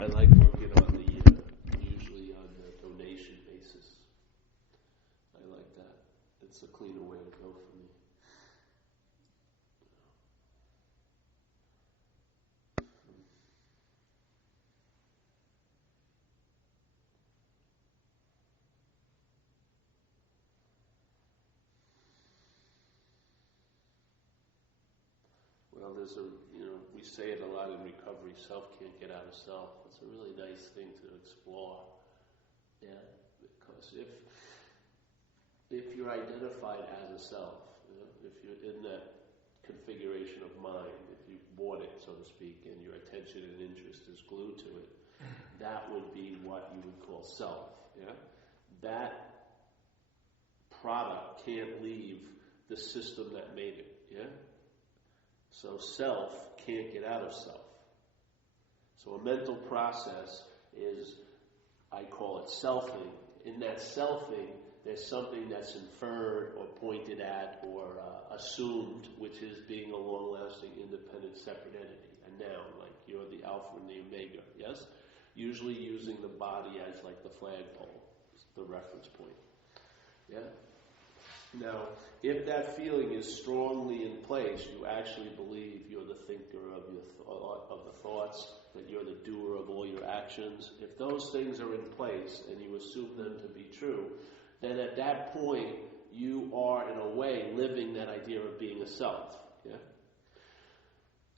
I like working on usually on the donation basis. I like that. It's a cleaner way to go for me. Well, we say it a lot in recovery, self can't get out of self. It's a really nice thing to explore. Yeah, because if you're identified as a self, if you're in that configuration of mind, if you've bought it, so to speak, and your attention and interest is glued to it, that would be what you would call self. Yeah, that product can't leave the system that made it. Yeah. So self can't get out of self. So a mental process is, I call it selfing. In that selfing, there's something that's inferred or pointed at or assumed, which is being a long-lasting, independent, separate entity, a noun, like you're the alpha and the omega, yes? Usually using the body as like the flagpole, the reference point. Yeah? Now, if that feeling is strongly in place, you actually believe you're the thinker of the thoughts, that you're the doer of all your actions. If those things are in place and you assume them to be true, then at that point you are, in a way, living that idea of being a self. Yeah?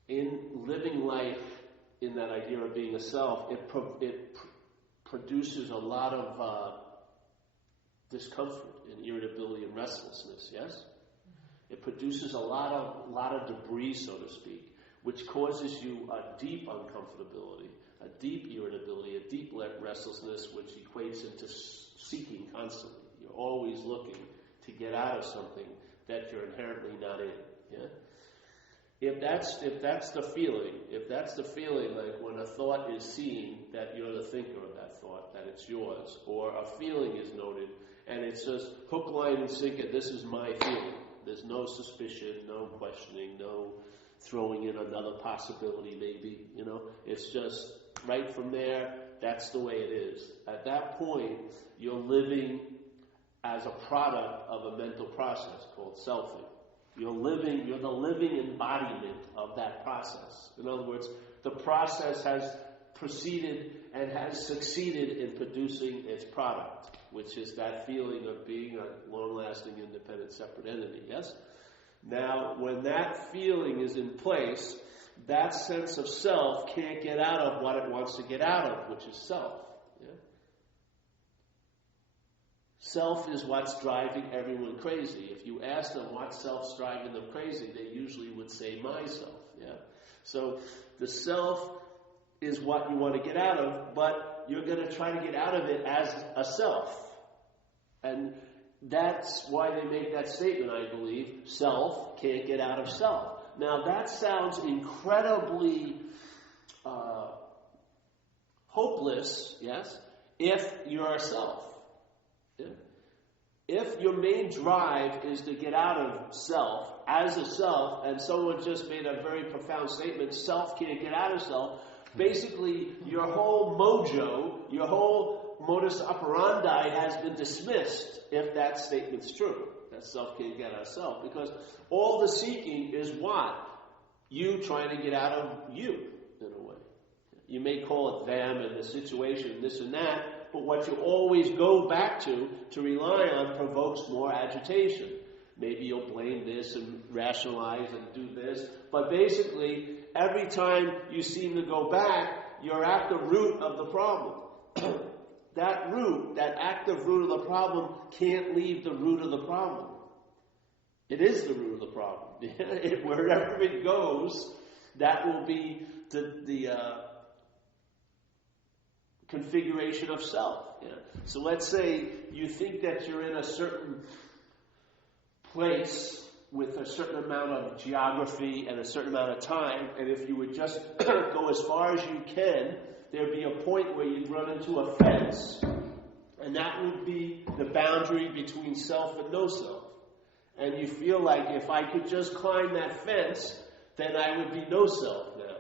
In living life in that idea of being a self, it produces a lot of discomfort and irritability and restlessness, yes? It produces a lot of debris, so to speak, which causes you a deep uncomfortability, a deep irritability, a deep restlessness, which equates into seeking constantly. You're always looking to get out of something that you're inherently not in. Yeah? If that's the feeling, like when a thought is seen, that you're the thinker of that thought, that it's yours, or a feeling is noted, and it's just hook, line, and sinker, this is my feeling. There's no suspicion, no questioning, no throwing in another possibility maybe, It's just right from there, that's the way it is. At that point, you're living as a product of a mental process called selfing. You're the living embodiment of that process. In other words, the process has proceeded and has succeeded in producing its product, which is that feeling of being a long-lasting, independent, separate entity, yes? Now, when that feeling is in place, that sense of self can't get out of what it wants to get out of, which is self. Yeah? Self is what's driving everyone crazy. If you ask them what self's driving them crazy, they usually would say myself. Yeah? So the self is what you want to get out of, but you're going to try to get out of it as a self. And that's why they make that statement, I believe, self can't get out of self. Now that sounds incredibly hopeless, yes, if you're a self. Yeah? If your main drive is to get out of self, as a self, and someone just made a very profound statement, self can't get out of self, basically your whole mojo, your whole modus operandi has been dismissed if that statement's true, that self can't get out of self, because all the seeking is what? You trying to get out of you, in a way. You may call it them and the situation, this and that, but what you always go back to rely on, provokes more agitation. Maybe you'll blame this and rationalize and do this, but basically, every time you seem to go back, you're at the root of the problem. That active root of the problem can't leave the root of the problem. It is the root of the problem. Wherever it goes, that will be the configuration of self. Yeah? So let's say you think that you're in a certain place with a certain amount of geography and a certain amount of time, and if you would just go as far as you can, there'd be a point where you'd run into a fence, and that would be the boundary between self and no self. And you feel like if I could just climb that fence, then I would be no self now.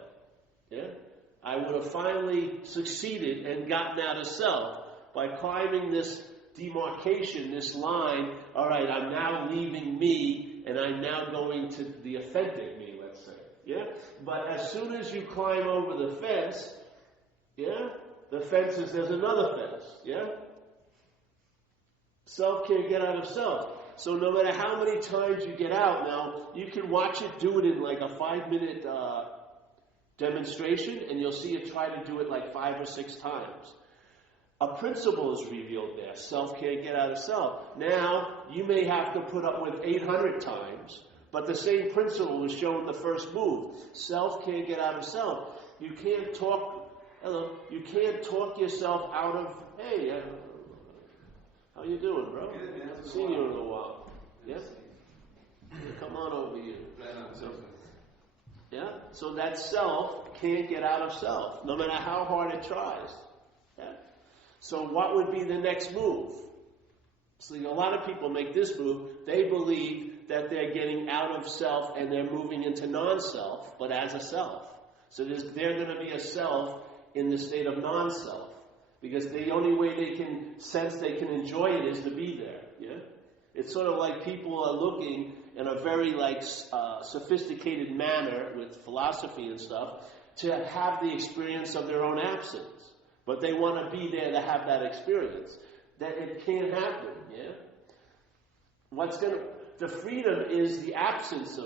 Yeah? I would have finally succeeded and gotten out of self by climbing this demarcation, this line. All right, I'm now leaving me, and I'm now going to the authentic me, let's say. Yeah? But as soon as you climb over the fence, yeah, the fence is, there's another fence. Yeah? Self can't get out of self. So no matter how many times you get out, now, you can watch it do it in like a 5-minute demonstration, and you'll see it try to do it like 5 or 6 times. A principle is revealed there. Self can't get out of self. Now, you may have to put up with 800 times, but the same principle was shown in the first move. Self can't get out of self. You can't talk yourself out of, hey, how you doing, bro? Haven't seen you in a while. Yeah? Come on over here. Yeah? So that self can't get out of self, no matter how hard it tries. Yeah? So what would be the next move? So a lot of people make this move. They believe that they're getting out of self and they're moving into non-self, but as a self. So they're going to be a self in the state of non-self. Because the only way they can sense they can enjoy it is to be there. Yeah? It's sort of like people are looking in a very sophisticated manner with philosophy and stuff to have the experience of their own absence. But they want to be there to have that experience. That it can't happen. Yeah? The freedom is the absence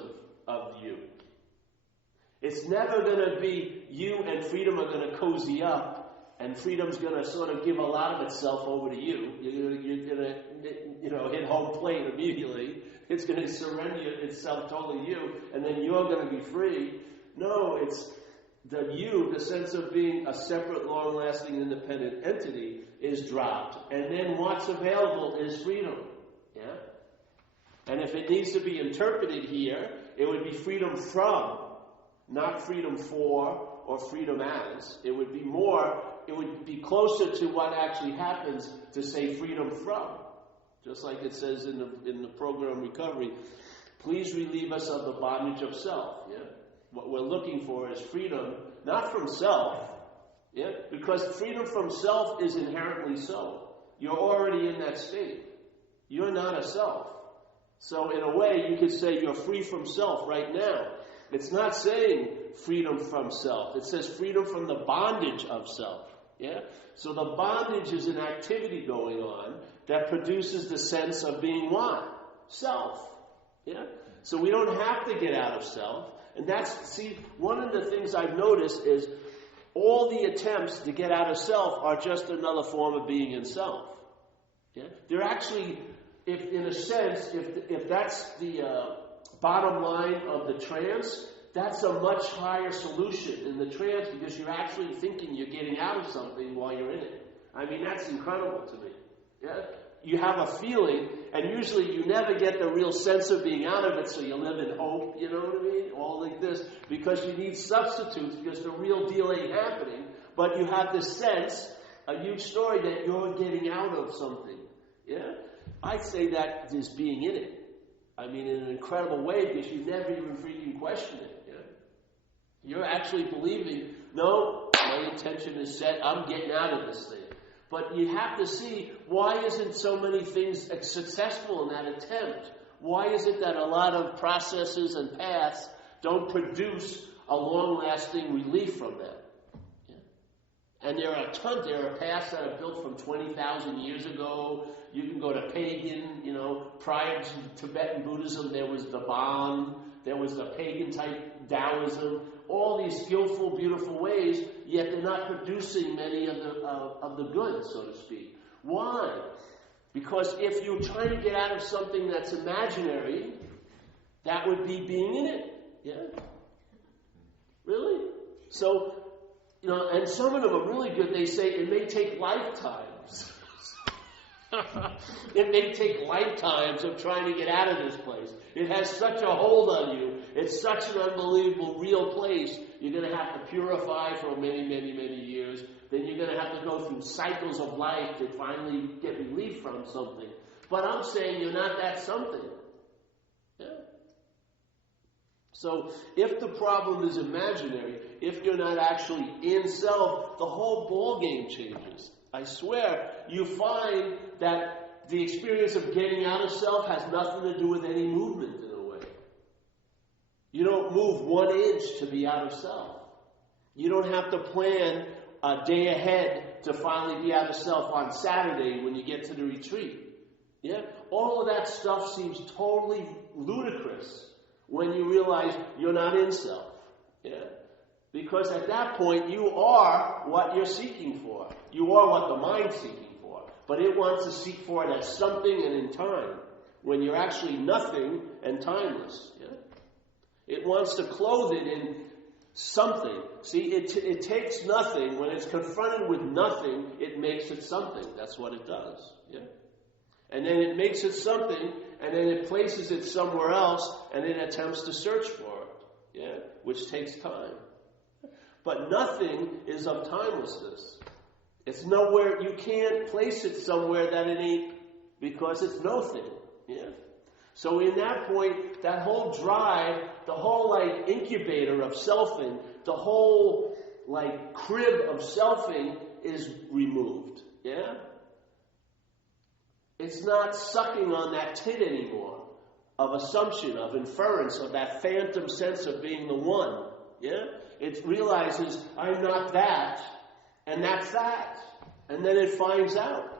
of you. It's never going to be you and freedom are going to cozy up, and freedom's going to sort of give a lot of itself over to you. You're going to, hit home plate immediately. It's going to surrender itself totally to you, and then you're going to be free. No, it's the sense of being a separate, long-lasting, independent entity is dropped. And then what's available is freedom. Yeah? And if it needs to be interpreted here, it would be freedom from, not freedom for or freedom as. It would be closer to what actually happens to say freedom from. Just like it says in the program Recovery, please relieve us of the bondage of self. Yeah? What we're looking for is freedom, not from self, yeah? Because freedom from self is inherently so. You're already in that state. You're not a self. So in a way, you could say you're free from self right now. It's not saying freedom from self. It says freedom from the bondage of self. Yeah? So the bondage is an activity going on that produces the sense of being what? Self. Yeah? So we don't have to get out of self. And one of the things I've noticed is all the attempts to get out of self are just another form of being in self. Yeah? They're actually, if that's the bottom line of the trance, that's a much higher solution in the trance because you're actually thinking you're getting out of something while you're in it. I mean, that's incredible to me. Yeah? You have a feeling, and usually you never get the real sense of being out of it, so you live in hope, you know what I mean? All like this, because you need substitutes, because the real deal ain't happening, but you have this sense, a huge story, that you're getting out of something. Yeah? I'd say that is being in it. I mean, in an incredible way, because you never even freaking question it. Yeah? You're actually believing, no, my intention is set, I'm getting out of this thing. But you have to see, why isn't so many things successful in that attempt? Why is it that a lot of processes and paths don't produce a long-lasting relief from that? Yeah? And there are paths that are built from 20,000 years ago. You can go to pagan, prior to Tibetan Buddhism, there was the Bon, there was the pagan-type Taoism, all these skillful, beautiful ways, yet they're not producing many of the goods, so to speak. Why? Because if you're trying to get out of something that's imaginary, that would be being in it. Yeah? Really? So, and some of them are really good. They say it may take lifetimes. It may take lifetimes of trying to get out of this place. It has such a hold on you. It's such an unbelievable, real place. You're going to have to purify for many, many, many years. Then you're going to have to go through cycles of life to finally get relief from something. But I'm saying you're not that something. Yeah? So if the problem is imaginary, if you're not actually in self, the whole ball game changes. I swear, you find that the experience of getting out of self has nothing to do with any movement in a way. You don't move 1 inch to be out of self. You don't have to plan a day ahead to finally be out of self on Saturday when you get to the retreat. Yeah? All of that stuff seems totally ludicrous when you realize you're not in self. Yeah? Because at that point, you are what you're seeking for. You are what the mind's seeking for. But it wants to seek for it as something and in time, when you're actually nothing and timeless. Yeah? It wants to clothe it in something. See, it takes nothing. When it's confronted with nothing, it makes it something. That's what it does. Yeah? And then it makes it something, and then it places it somewhere else, and it attempts to search for it. Yeah? Which takes time. But nothing is of timelessness. It's nowhere, you can't place it somewhere that it ain't, because it's nothing. Yeah? So in that point, that whole drive, the whole incubator of selfing, the whole crib of selfing is removed. Yeah? It's not sucking on that tit anymore of assumption, of inference, of that phantom sense of being the one. Yeah? It realizes, I'm not that, and that's that. And then it finds out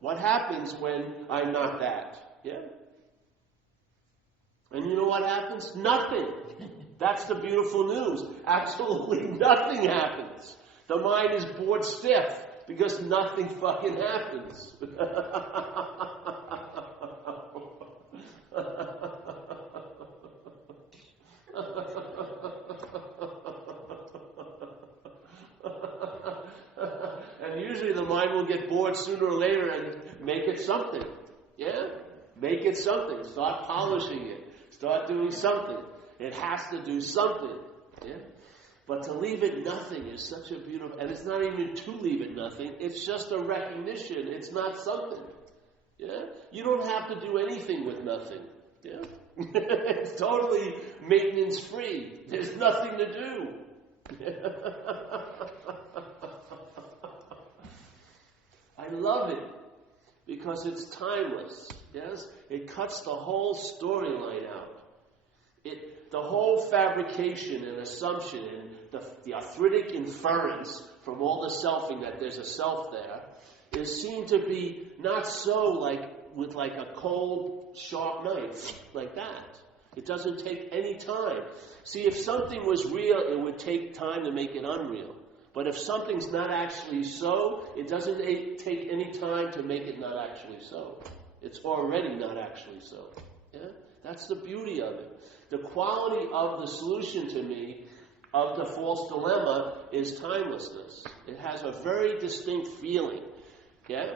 what happens when I'm not that. Yeah? And you know what happens? Nothing. That's the beautiful news. Absolutely nothing happens. The mind is bored stiff because nothing fucking happens. And usually the mind will get bored sooner or later and make it something. Yeah? Make it something. Start polishing it. Start doing something. It has to do something. Yeah? But to leave it nothing is such a beautiful... And it's not even to leave it nothing. It's just a recognition. It's not something. Yeah? You don't have to do anything with nothing. Yeah? It's totally maintenance free. There's nothing to do. I love it because it's timeless. Yes? It cuts the whole storyline out. The whole fabrication and assumption and the arthritic inference from all the selfing that there's a self there is seen to be not so with a cold, sharp knife like that. It doesn't take any time. See, if something was real, it would take time to make it unreal. But if something's not actually so, it doesn't take any time to make it not actually so. It's already not actually so. Yeah? That's the beauty of it. The quality of the solution to me of the false dilemma is timelessness. It has a very distinct feeling. Yeah?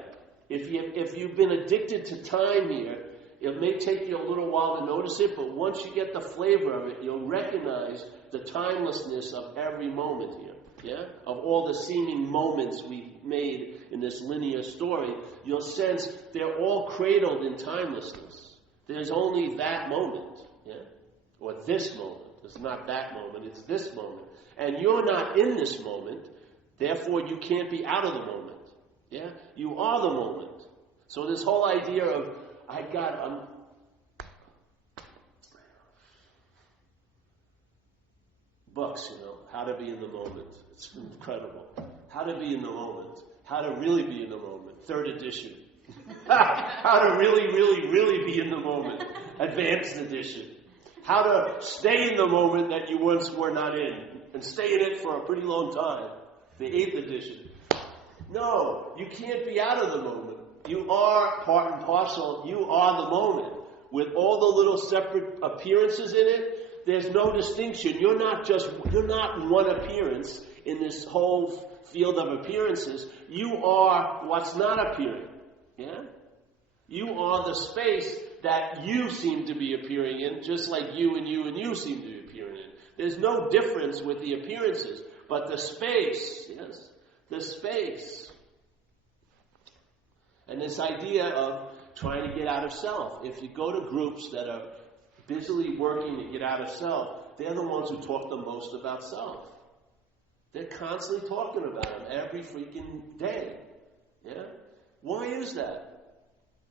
If you've been addicted to time here, it may take you a little while to notice it, but once you get the flavor of it, you'll recognize the timelessness of every moment here. Yeah? Of all the seeming moments we've made in this linear story, you'll sense they're all cradled in timelessness. There's only that moment. Yeah? Or this moment. It's not that moment, it's this moment. And you're not in this moment, therefore you can't be out of the moment. Yeah? You are the moment. So this whole idea of, books, how to be in the moment. It's incredible. How to be in the moment. How to really be in the moment. 3rd edition. How to really, really, really be in the moment. Advanced edition. How to stay in the moment that you once were not in. And stay in it for a pretty long time. The 8th edition. No, you can't be out of the moment. You are part and parcel. You are the moment. With all the little separate appearances in it, there's no distinction. You're not one appearance in this whole field of appearances. You are what's not appearing. Yeah? You are the space that you seem to be appearing in, just like you and you and you seem to be appearing in. There's no difference with the appearances, but the space, yes, the space. And this idea of trying to get out of self. If you go to groups that are busily working to get out of self, they're the ones who talk the most about self. They're constantly talking about him every freaking day. Yeah? Why is that?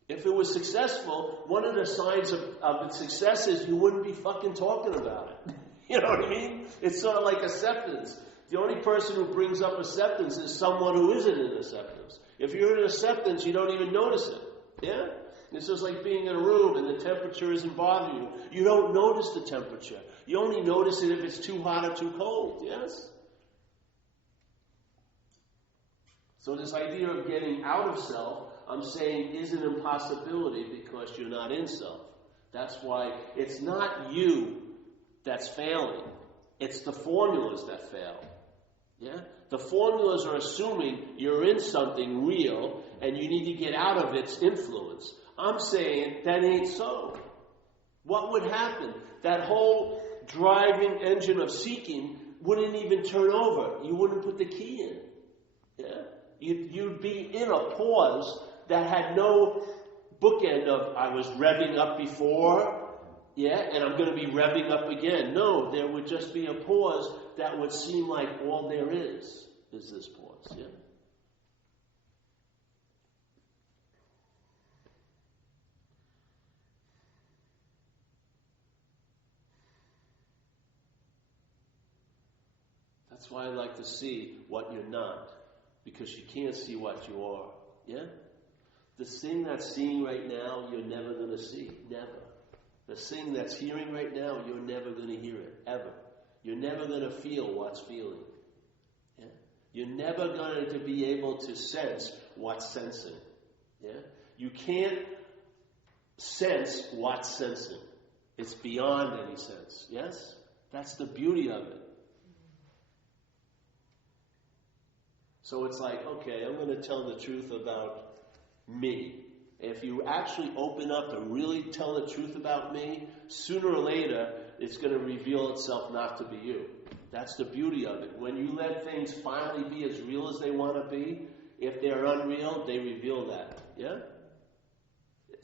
If it was successful, one of the signs of its success is you wouldn't be fucking talking about it. You know what I mean? It's sort of like acceptance. The only person who brings up acceptance is someone who isn't in acceptance. If you're in acceptance, you don't even notice it. Yeah? It's just like being in a room and the temperature isn't bothering you. You don't notice the temperature. You only notice it if it's too hot or too cold. Yes? So this idea of getting out of self, I'm saying, is an impossibility because you're not in self. That's why it's not you that's failing. It's the formulas that fail. Yeah? The formulas are assuming you're in something real and you need to get out of its influence. I'm saying that ain't so. What would happen? That whole driving engine of seeking wouldn't even turn over. You wouldn't put the key in. Yeah? You'd be in a pause that had no bookend of I was revving up before, yeah, and I'm going to be revving up again. No, there would just be a pause that would seem like all there is this pause. Yeah. That's why I like to see what you're not, because you can't see what you are. Yeah? The thing that's seeing right now, you're never going to see. Never. The thing that's hearing right now, you're never going to hear it. Ever. You're never going to feel what's feeling. Yeah? You're never going to be able to sense what's sensing. Yeah? You can't sense what's sensing. It's beyond any sense. Yes? That's the beauty of it. So it's like, okay, I'm going to tell the truth about me. If you actually open up and really tell the truth about me, sooner or later, it's going to reveal itself not to be you. That's the beauty of it. When you let things finally be as real as they want to be, if they're unreal, they reveal that. Yeah?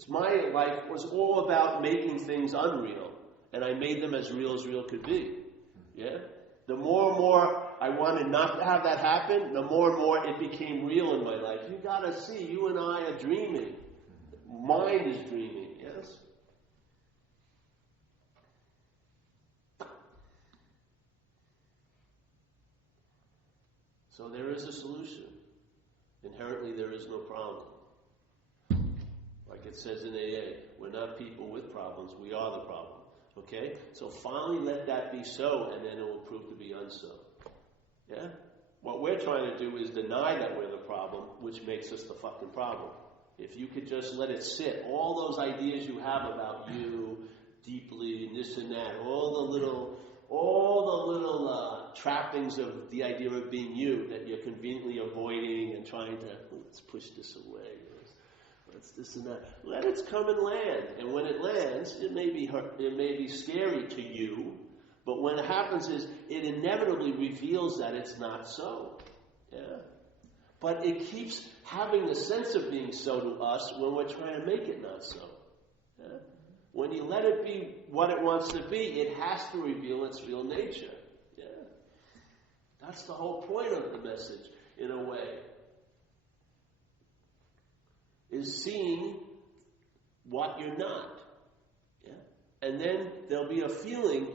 My life was all about making things unreal, and I made them as real could be. Yeah? The more and more I wanted not to have that happen, the more and more it became real in my life. You gotta see, you and I are dreaming. Mind is dreaming, yes? So there is a solution. Inherently, there is no problem. Like it says in AA, we're not people with problems, we are the problem. Okay? So finally let that be so, and then it will prove to be unso. Yeah? What we're trying to do is deny that we're the problem, which makes us the fucking problem. If you could just let it sit, all those ideas you have about you deeply, and this and that, all the little trappings of the idea of being you that you're conveniently avoiding and trying to, let's push this away. Let's this and that. Let it come and land. And when it lands, it may be scary to you, but when it happens is it inevitably reveals that it's not so. Yeah. But it keeps having the sense of being so to us when we're trying to make it not so. Yeah. When you let it be what it wants to be, it has to reveal its real nature. Yeah. That's the whole point of the message, in a way. Is seeing what you're not. Yeah? And then there'll be a feeling,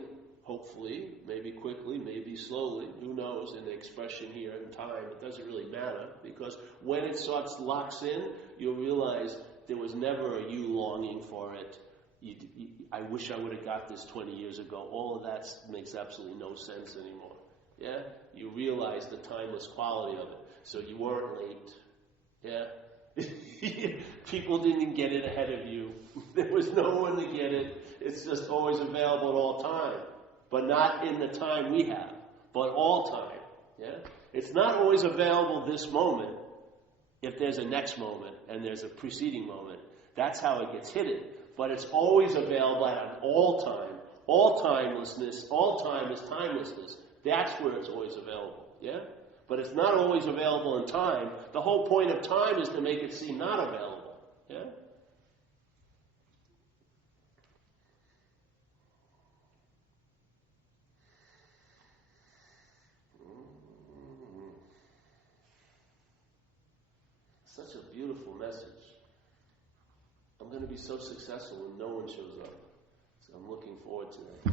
hopefully, maybe quickly, maybe slowly, who knows, in the expression here in time, it doesn't really matter, because when it locks in, you'll realize there was never a you longing for it. I wish I would have got this 20 years ago. All of that makes absolutely no sense anymore. Yeah? You realize the timeless quality of it. So you weren't late. Yeah? People didn't get it ahead of you. There was no one to get it. It's just always available at all time. But not in the time we have, but all time. Yeah? It's not always available this moment if there's a next moment and there's a preceding moment. That's how it gets hidden. But it's always available at all time. All timelessness, all time is timelessness. That's where it's always available. Yeah? But it's not always available in time. The whole point of time is to make it seem not available. Yeah? Such a beautiful message. I'm going to be so successful when no one shows up. So I'm looking forward to that.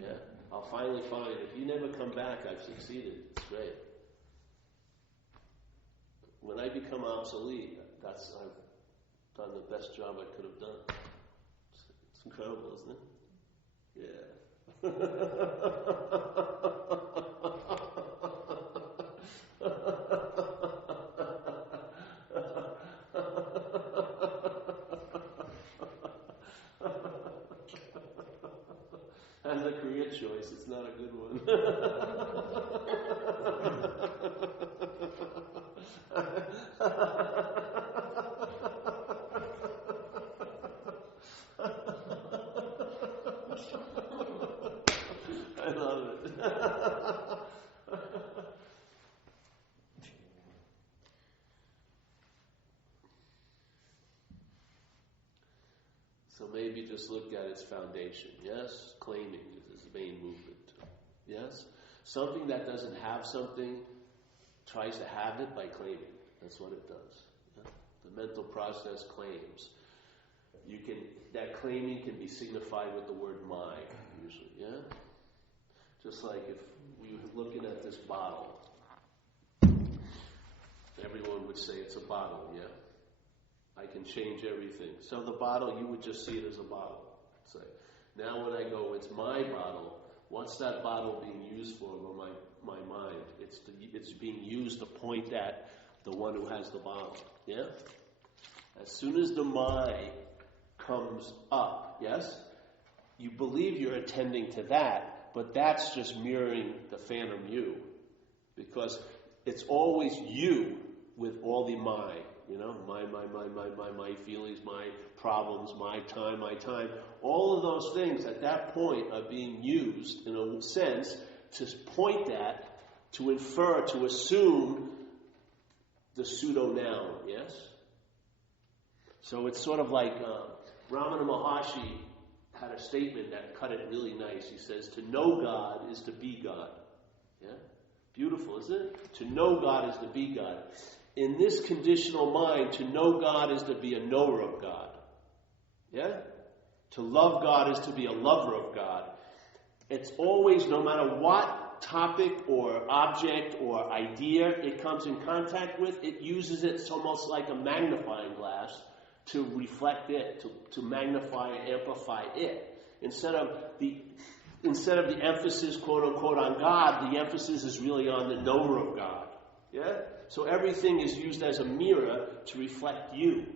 Yeah? I'll finally find, if you never come back, I've succeeded. It's great. When I become obsolete, I've done the best job I could have done. It's incredible, isn't it? Yeah. As a career choice, it's not a good one. I love it. So maybe just look at its foundation. Yes, claiming is its main movement. Yes, something that doesn't have something tries to have it by claiming. That's what it does. Yeah? The mental process claims. That claiming can be signified with the word "my" usually. Yeah, just like if we were looking at this bottle, everyone would say it's a bottle. Yeah. I can change everything. So the bottle, you would just see it as a bottle. Say, now when I go, it's my bottle. What's that bottle being used for my mind? It's being used to point at the one who has the bottle. Yeah? As soon as the my comes up, yes? You believe you're attending to that, but that's just mirroring the phantom you. Because it's always you with all the my. You know, my feelings, my problems, my time. All of those things at that point are being used in a sense to point at, to infer, to assume the pseudo-noun, yes? So it's sort of like Ramana Maharshi had a statement that cut it really nice. He says, to know God is to be God. Yeah? Beautiful, isn't it? To know God is to be God. In this conditional mind, to know God is to be a knower of God. Yeah? To love God is to be a lover of God. It's always, no matter what topic or object or idea it comes in contact with, it uses it almost like a magnifying glass to reflect it, to magnify and amplify it. Instead of the emphasis, quote unquote, on God, the emphasis is really on the knower of God. Yeah? So everything is used as a mirror to reflect you.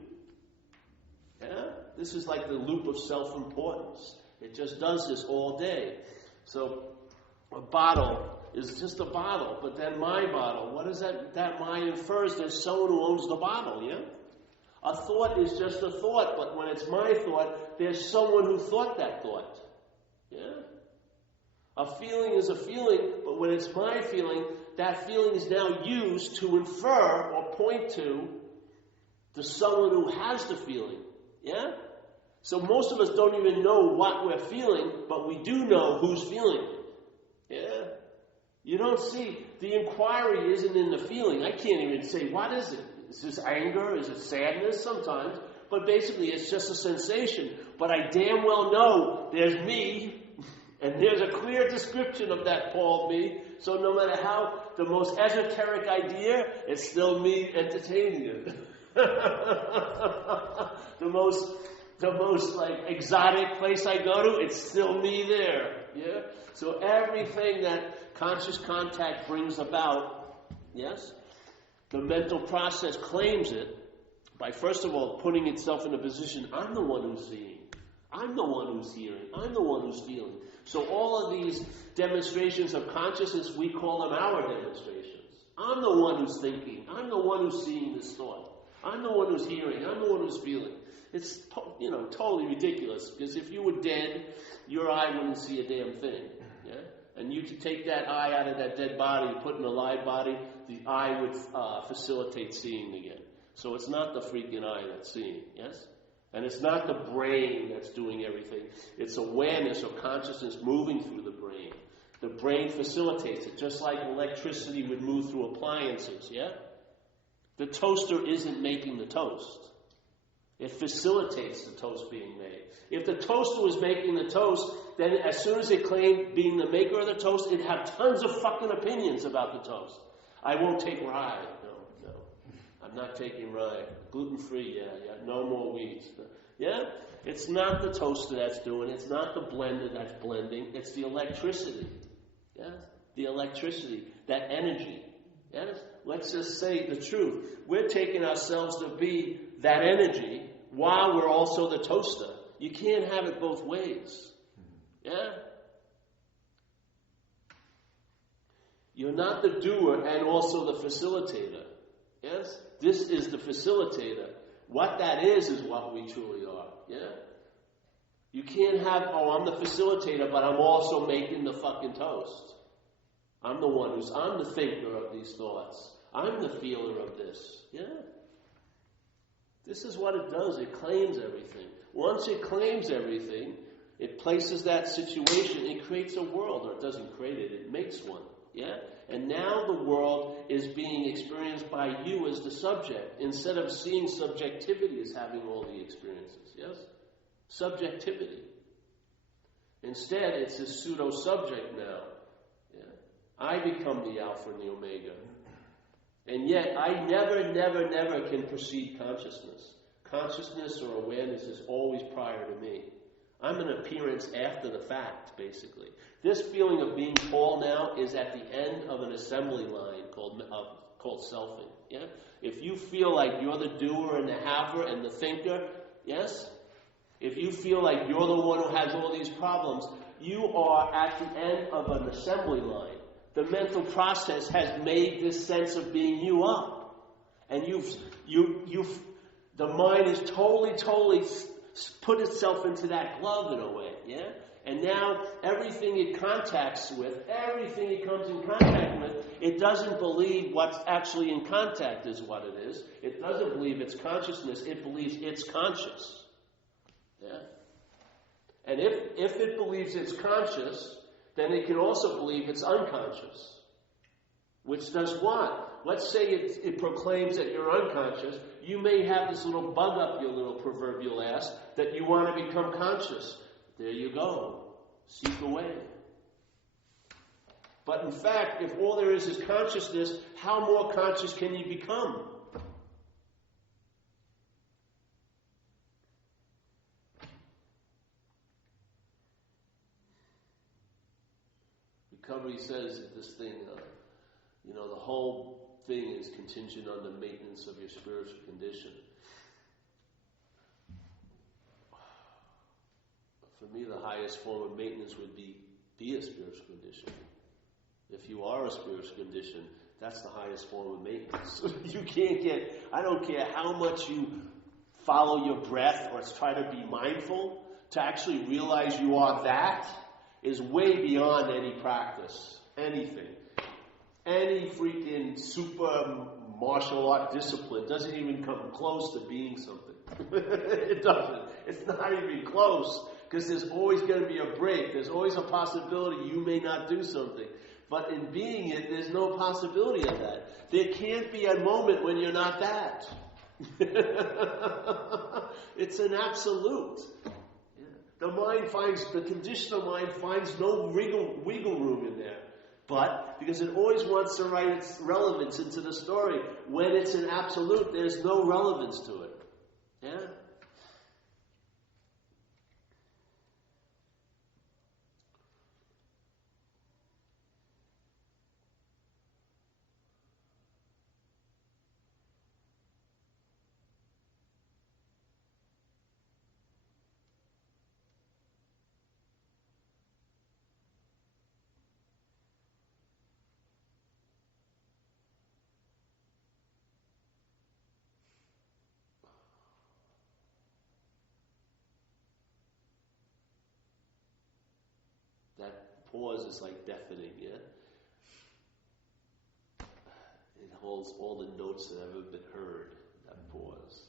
Yeah? This is like the loop of self-importance. It just does this all day. So a bottle is just a bottle, but then my bottle, what is that? That my infers there's someone who owns the bottle, yeah? A thought is just a thought, but when it's my thought, there's someone who thought that thought. Yeah? A feeling is a feeling, but when it's my feeling, that feeling is now used to infer or point to the someone who has the feeling. Yeah? So most of us don't even know what we're feeling, but we do know who's feeling. Yeah? You don't see, the inquiry isn't in the feeling. I can't even say, what is it? Is this anger? Is it sadness? Sometimes. But basically it's just a sensation. But I damn well know there's me, and there's a clear description of that called me. So no matter how the most esoteric idea, it's still me entertaining it. the most like exotic place I go to, it's still me there. Yeah? So everything that conscious contact brings about, yes, the mental process claims it by first of all putting itself in a position, I'm the one who's seeing, I'm the one who's hearing, I'm the one who's feeling. So all of these demonstrations of consciousness, we call them our demonstrations. I'm the one who's thinking. I'm the one who's seeing this thought. I'm the one who's hearing. I'm the one who's feeling. It's totally ridiculous, because if you were dead, your eye wouldn't see a damn thing. Yeah? And you could take that eye out of that dead body, put in a live body, the eye would facilitate seeing again. So it's not the freaking eye that's seeing. Yes? And it's not the brain that's doing everything. It's awareness or consciousness moving through the brain. The brain facilitates it, just like electricity would move through appliances, yeah? The toaster isn't making the toast. It facilitates the toast being made. If the toaster was making the toast, then as soon as it claimed being the maker of the toast, it'd have tons of fucking opinions about the toast. I won't take rye. No. I'm not taking rye. Gluten-free, yeah. No more wheat. Yeah? It's not the toaster that's doing it. It's not the blender that's blending. It's the electricity. Yeah? The electricity. That energy. Yes? Let's just say the truth. We're taking ourselves to be that energy while we're also the toaster. You can't have it both ways. Yeah? You're not the doer and also the facilitator. Yes? This is the facilitator. What that is what we truly are. Yeah? You can't have, I'm the facilitator, but I'm also making the fucking toast. I'm the thinker of these thoughts. I'm the feeler of this. Yeah? This is what it does. It claims everything. Once it claims everything, it places that situation, it creates a world, or it doesn't create it, it makes one. Yeah? And now the world is being experienced by you as the subject, instead of seeing subjectivity as having all the experiences. Yes? Subjectivity. Instead, it's a pseudo-subject now. Yeah? I become the Alpha and the Omega. And yet, I never can perceive consciousness. Consciousness or awareness is always prior to me. I'm an appearance after the fact, basically. This feeling of being tall now is at the end of an assembly line called selfing. Yeah? If you feel like you're the doer and the haver and the thinker, yes? If you feel like you're the one who has all these problems, you are at the end of an assembly line. The mental process has made this sense of being you up. And the mind is totally put itself into that glove in a way, yeah? And now everything it contacts with, everything it comes in contact with, it doesn't believe what's actually in contact is what it is. It doesn't believe it's consciousness, it believes it's conscious. Yeah? And if it believes it's conscious, then it can also believe it's unconscious. Which does what? Let's say it proclaims that you're unconscious. You may have this little bug up your little proverbial ass that you want to become conscious. There you go. Seek away. But in fact, if all there is consciousness, how more conscious can you become? Recovery says that this thing, the whole thing is contingent on the maintenance of your spiritual condition. For me, the highest form of maintenance would be a spiritual condition. If you are a spiritual condition, that's the highest form of maintenance. You can't I don't care how much you follow your breath or try to be mindful, to actually realize you are that is way beyond any practice, anything. Any freaking super martial art discipline doesn't even come close to being something. It doesn't. It's not even close, because there's always going to be a break. There's always a possibility you may not do something. But in being it, there's no possibility of that. There can't be a moment when you're not that. It's an absolute. The conditional mind finds no wiggle room in there. But, because it always wants to write its relevance into the story, when it's an absolute, there's no relevance to it. Yeah? That pause is like deafening, yeah? It holds all the notes that have ever been heard, that pause.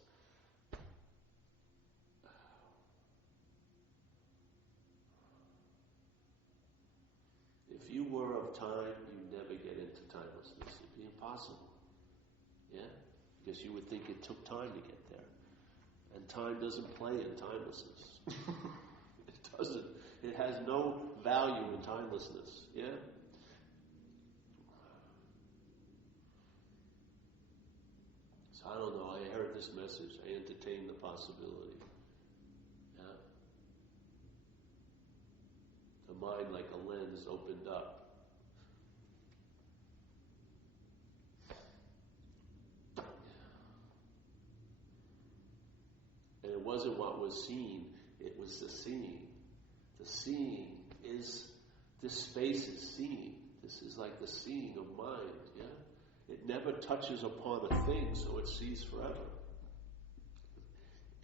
If you were of time, you'd never get into timelessness. It'd be impossible. Yeah? because you would think it took time to get there. And time doesn't play in timelessness. It doesn't. It has no value in timelessness. Yeah? So I don't know. I heard this message. I entertained the possibility. Yeah? The mind, like a lens, opened up. And it wasn't what was seen, it was the seeing. The seeing is, this space is seeing. This is like the seeing of mind, yeah? It never touches upon a thing, so it sees forever.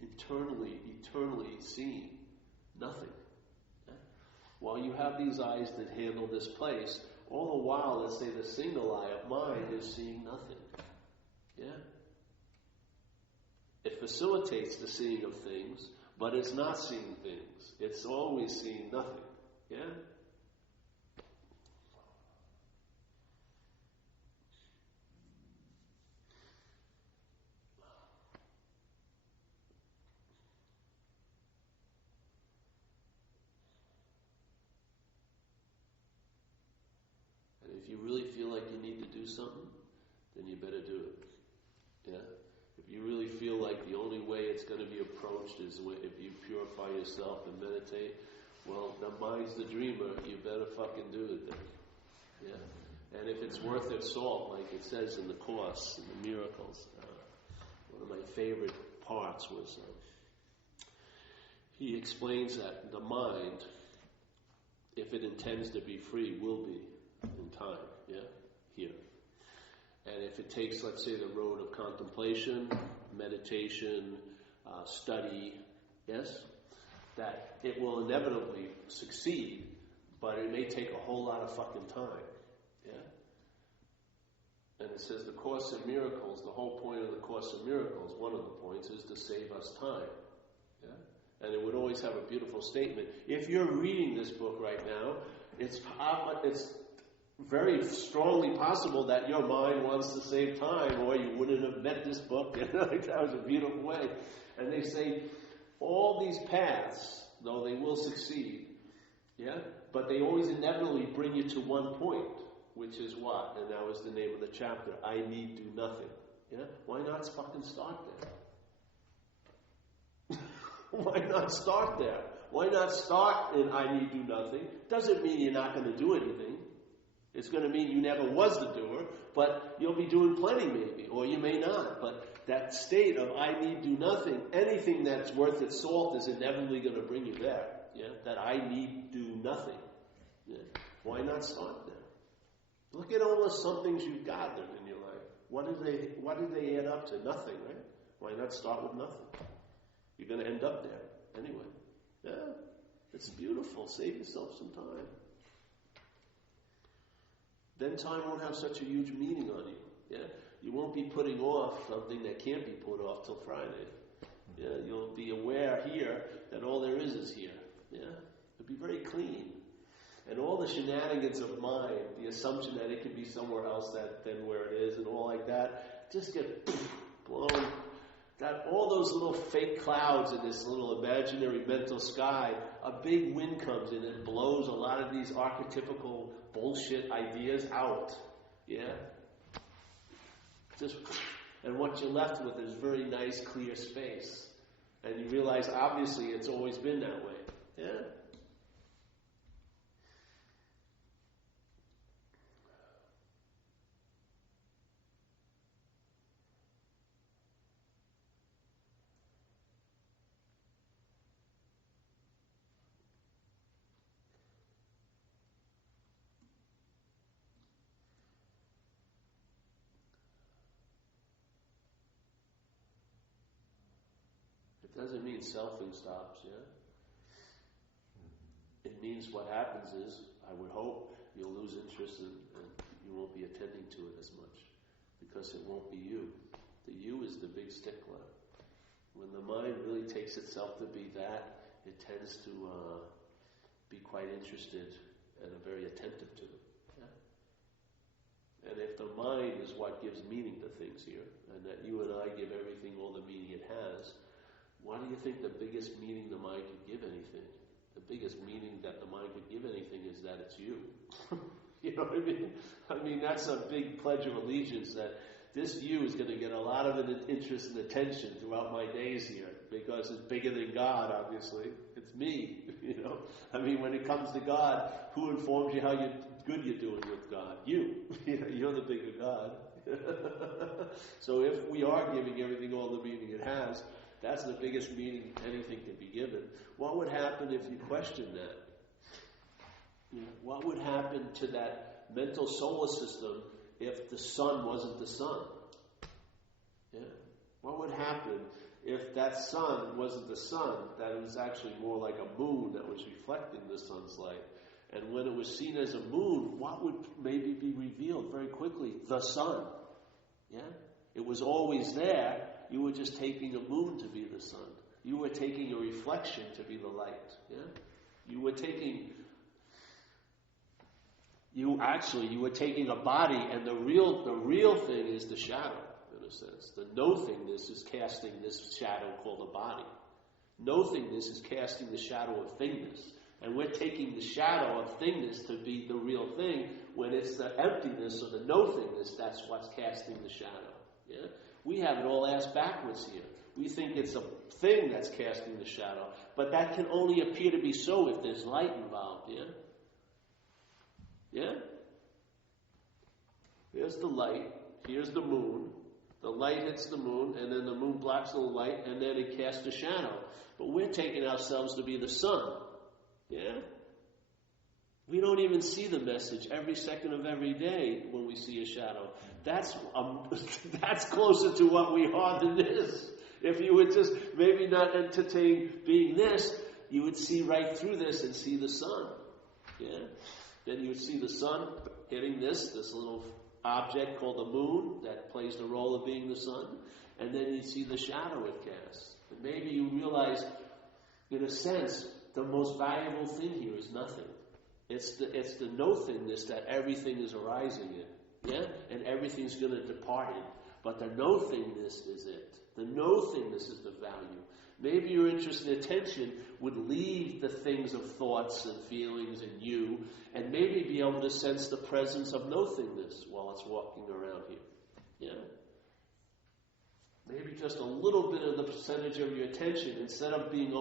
Eternally seeing nothing. Yeah? While you have these eyes that handle this place, all the while, let's say the single eye of mind is seeing nothing. Yeah? It facilitates the seeing of things, but it's not seeing things. It's always seeing nothing. Yeah? And if you really feel like you need to do something, then you better do it. Yeah? If you really feel like the only way it's going to be approached is if you purify yourself and meditate, well, the mind's the dreamer, you better fucking do it then. Yeah? And if it's worth its salt, like it says in the Course, in the Miracles, one of my favorite parts was, he explains that the mind, if it intends to be free, will be in time, yeah? Here. And if it takes, let's say, the road of contemplation, meditation, study, yes, that it will inevitably succeed, but it may take a whole lot of fucking time, yeah? And it says the Course in Miracles, the whole point of the Course in Miracles, one of the points, is to save us time, yeah? And it would always have a beautiful statement. If you're reading this book right now, it's very strongly possible that your mind wants to save time, or you wouldn't have met this book. That was a beautiful way. And they say, all these paths, though they will succeed, yeah, but they always inevitably bring you to one point, which is what? And that was the name of the chapter, I need do nothing. Yeah? Why not fucking start there? Why not start there? Why not start in I need do nothing? Doesn't mean you're not going to do anything. It's going to mean you never was the doer, but you'll be doing plenty maybe, or you may not. But that state of I need do nothing, anything that's worth its salt is inevitably going to bring you there. Yeah? That I need do nothing. Yeah? Why not start there? Look at all the somethings you've gathered in your life. What did they add up to? Nothing, right? Why not start with nothing? You're going to end up there anyway. Yeah? It's beautiful. Save yourself some time. Then time won't have such a huge meaning on you. Yeah? You won't be putting off something that can't be put off till Friday. Yeah? You'll be aware here that all there is here. Yeah? It'll be very clean. And all the shenanigans of mind, the assumption that it can be somewhere else than where it is and all like that, just get blown. That all those little fake clouds in this little imaginary mental sky, a big wind comes in and blows a lot of these archetypical bullshit ideas out. Yeah? And what you're left with is very nice, clear space. And you realize, obviously, it's always been that way. Yeah? It doesn't mean selfing stops, yeah? It means what happens is, I would hope, you'll lose interest and you won't be attending to it as much. Because it won't be you. The you is the big stickler. When the mind really takes itself to be that, it tends to be quite interested and very attentive to it. Yeah? And if the mind is what gives meaning to things here, and that you and I give everything all the meaning it has, why do you think the biggest meaning the mind could give anything? The biggest meaning that the mind could give anything is that it's you. You know what I mean? I mean, that's a big pledge of allegiance, that this you is going to get a lot of interest and attention throughout my days here, because it's bigger than God, obviously. It's me, you know. I mean, when it comes to God, who informs you how good you're doing with God? You. You're the bigger God. So if we are giving everything all the meaning it has, that's the biggest meaning anything can be given. What would happen if you question that? You know, what would happen to that mental solar system if the sun wasn't the sun? Yeah. What would happen if that sun wasn't the sun, that it was actually more like a moon that was reflecting the sun's light? And when it was seen as a moon, what would maybe be revealed very quickly? The sun. Yeah? It was always there. You were just taking a moon to be the sun. You were taking a reflection to be the light. Yeah? You were taking a body, and the real thing is the shadow, in a sense. The no-thingness is casting this shadow called a body. No-thingness is casting the shadow of thingness. And we're taking the shadow of thingness to be the real thing, when it's the emptiness or the no-thingness that's what's casting the shadow. Yeah? We have it all ass backwards here. We think it's a thing that's casting the shadow, but that can only appear to be so if there's light involved. Yeah? Yeah? Here's the light. Here's the moon. The light hits the moon, and then the moon blocks the light, and then it casts a shadow. But we're taking ourselves to be the sun. Yeah? We don't even see the message every second of every day when we see a shadow. That's closer to what we are than this. If you would just maybe not entertain being this, you would see right through this and see the sun. Yeah? Then you would see the sun hitting this little object called the moon that plays the role of being the sun, and then you see the shadow it casts. And maybe you realize, in a sense, the most valuable thing here is nothing. It's the no-thingness that everything is arising in, yeah, and everything's going to depart in. But the no-thingness is it. The no-thingness is the value. Maybe your interest and attention would leave the things of thoughts and feelings and you, and maybe be able to sense the presence of no-thingness while it's walking around here. Yeah? Maybe just a little bit of the percentage of your attention, instead of being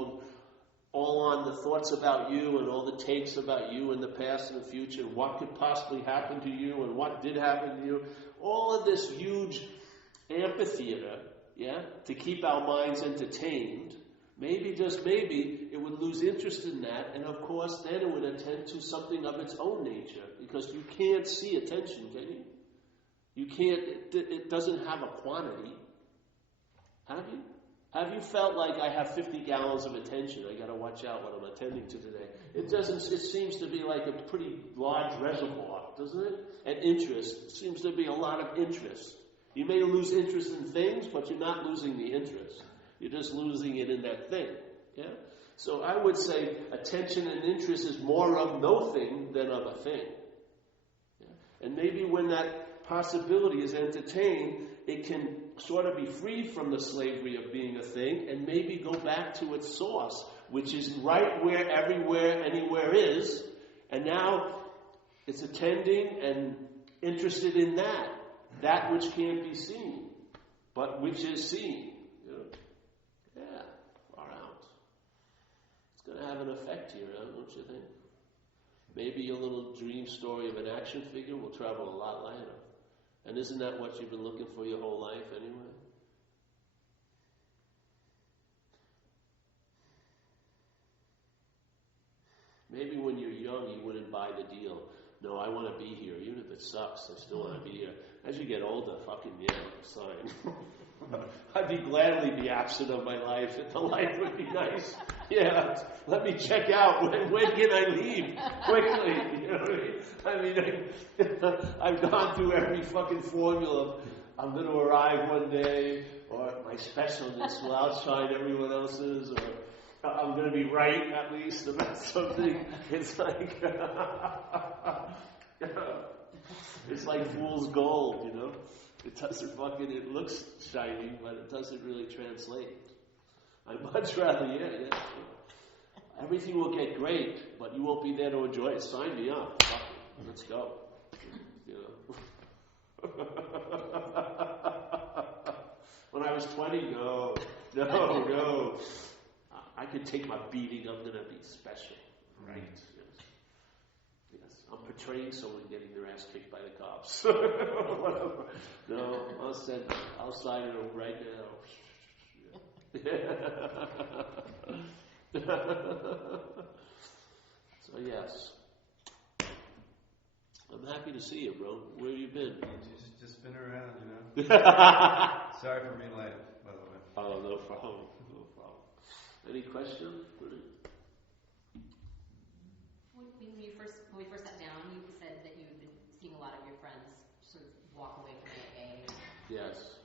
all on the thoughts about you and all the takes about you in the past and the future, and what could possibly happen to you and what did happen to you, all of this huge amphitheater, yeah, to keep our minds entertained. Maybe, just maybe, it would lose interest in that, and of course then it would attend to something of its own nature, because you can't see attention, can you? You can't, it doesn't have a quantity. Have you? Have you felt like I have 50 gallons of attention? I got to watch out what I'm attending to today. It seems to be like a pretty large reservoir, doesn't it? And interest. It seems to be a lot of interest. You may lose interest in things, but you're not losing the interest. You're just losing it in that thing. Yeah? So I would say attention and interest is more of no thing than of a thing. Yeah? And maybe when that possibility is entertained, it can sort of be freed from the slavery of being a thing and maybe go back to its source, which is right where everywhere, anywhere is. And now it's attending and interested in that which can't be seen, but which is seen. You know? Yeah, far out. It's going to have an effect here, don't you think? Maybe your little dream story of an action figure will travel a lot lighter. And isn't that what you've been looking for your whole life anyway? Maybe when you're young, you wouldn't buy the deal. No, I want to be here. Even if it sucks, I still want to be here. As you get older, fucking yeah, sign. I'd be gladly be absent of my life. If the life would be nice. Yeah, let me check out. When can I leave? Quickly. You know what I mean? I've gone through every fucking formula of I'm going to arrive one day, or my specialness will outshine everyone else's, or I'm going to be right at least about something. It's like, It's like fool's gold, you know? It looks shiny, but it doesn't really translate. I'd much rather, yeah. Everything will get great, but you won't be there to enjoy it. Sign me up. Fuck it. Let's go. You know? When I was 20, no. I could take my beating. I'm going to be special. Right? Yes. I'm portraying someone getting their ass kicked by the cops. Whatever. No, I'll sign it right now. So yes. I'm happy to see you, bro. Where have you been? Just been around, you know. Sorry for being late, by the way. Oh, no problem. Any questions? When we first sat down, you said that you've been seeing a lot of your friends sort of walk away from AA. Yes.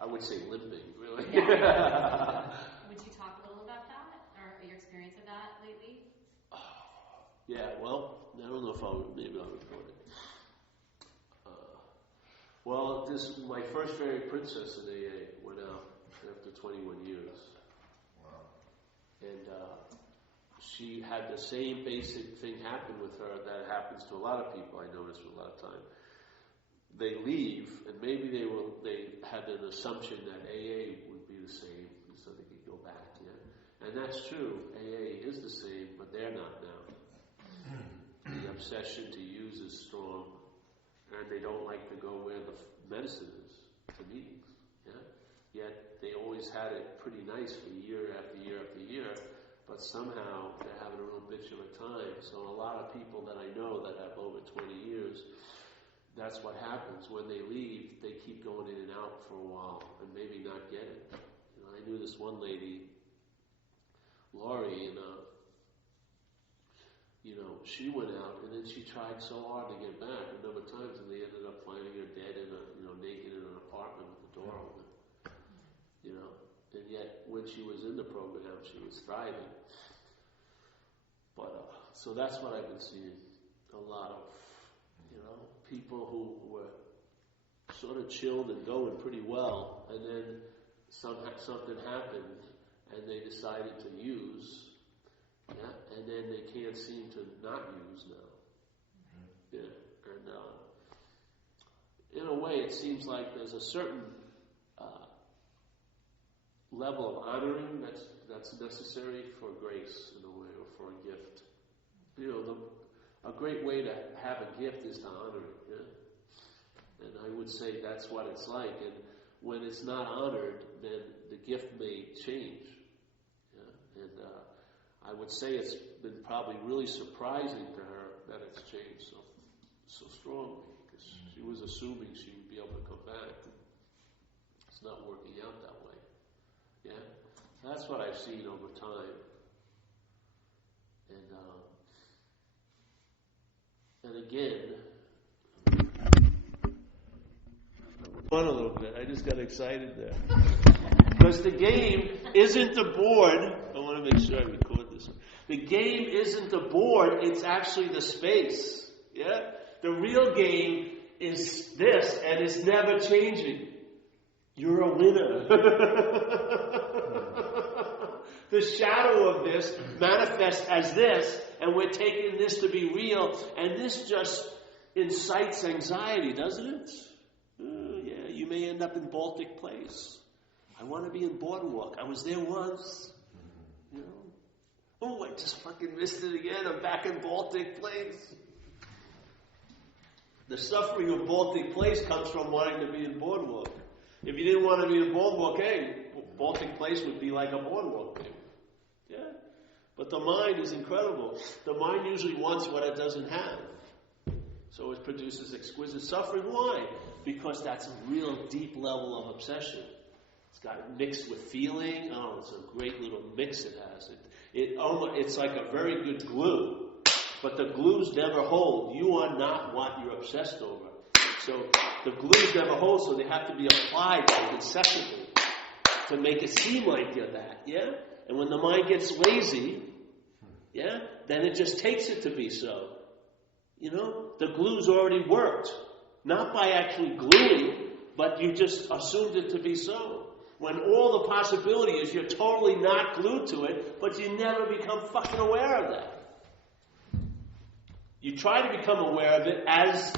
I would say limping, really. Yeah. Would you talk a little about that, or your experience of that lately? Yeah, well, I don't know if maybe I'll record it. Well, my first fairy princess in AA went out after 21 years. Wow. And she had the same basic thing happen with her that happens to a lot of people, I notice a lot of time. They leave, and maybe they had an assumption that AA would be the same, so they could go back, yeah? And that's true. AA is the same, but they're not now. The obsession to use is strong, and they don't like to go where the medicine is, to meetings, yeah? Yet they always had it pretty nice for year after year after year, but somehow they're having a real bitch of a time. So a lot of people that I know that have over 20 years, that's what happens. When they leave, they keep going in and out for a while and maybe not get it. You know, I knew this one lady, Laurie, and she went out and then she tried so hard to get back a number of times, and they ended up finding her dead naked in an apartment with the door open. And yet when she was in the program, she was thriving. But so that's what I've been seeing. A lot of people who were sort of chilled and going pretty well, and then something happened, and they decided to use, and then they can't seem to not use now. And in a way, it seems like there's a certain level of honoring that's necessary for grace in a way, or for a gift. A great way to have a gift is to honor it. Yeah? And I would say that's what it's like. And when it's not honored, then the gift may change. Yeah? And I would say it's been probably really surprising to her that it's changed so strongly, because she was assuming she would be able to come back. It's not working out that way. Yeah? That's what I've seen over time. And again, fun a little bit. I just got excited there. Because the game isn't the board. I want to make sure I record this. The game isn't the board, it's actually the space. Yeah? The real game is this, and it's never changing. You're a winner. The shadow of this manifests as this, and we're taking this to be real, and this just incites anxiety, doesn't it? Yeah, you may end up in Baltic Place. I want to be in Boardwalk. I was there once. Oh, I just fucking missed it again. I'm back in Baltic Place. The suffering of Baltic Place comes from wanting to be in Boardwalk. If you didn't want to be in Boardwalk, Baltic Place would be like a Boardwalk thing. Yeah? But the mind is incredible. The mind usually wants what it doesn't have. So it produces exquisite suffering. Why? Because that's a real deep level of obsession. It's got it mixed with feeling. Oh, it's a great little mix it has. It's like a very good glue. But the glues never hold. You are not what you're obsessed over. So the glues never hold, so they have to be applied incessantly to make it seem like you're that. Yeah? And when the mind gets lazy, then it just takes it to be so. the glue's already worked. Not by actually gluing, but you just assumed it to be so. When all the possibility is you're totally not glued to it, but you never become fucking aware of that. You try to become aware of it as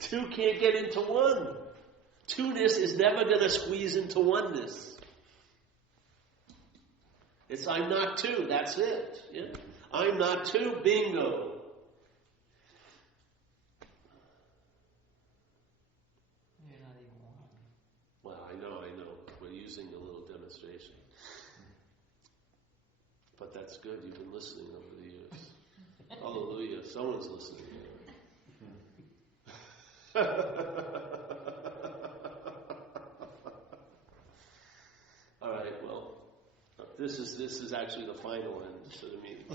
two can't get into one. Two-ness is never going to squeeze into oneness. It's I'm not two, that's it. Yeah? I'm not two, bingo. You're not even one. Well, I know. We're using a little demonstration. But that's good, you've been listening over the years. Hallelujah, someone's listening. All right, well, this is actually the final end to the meeting.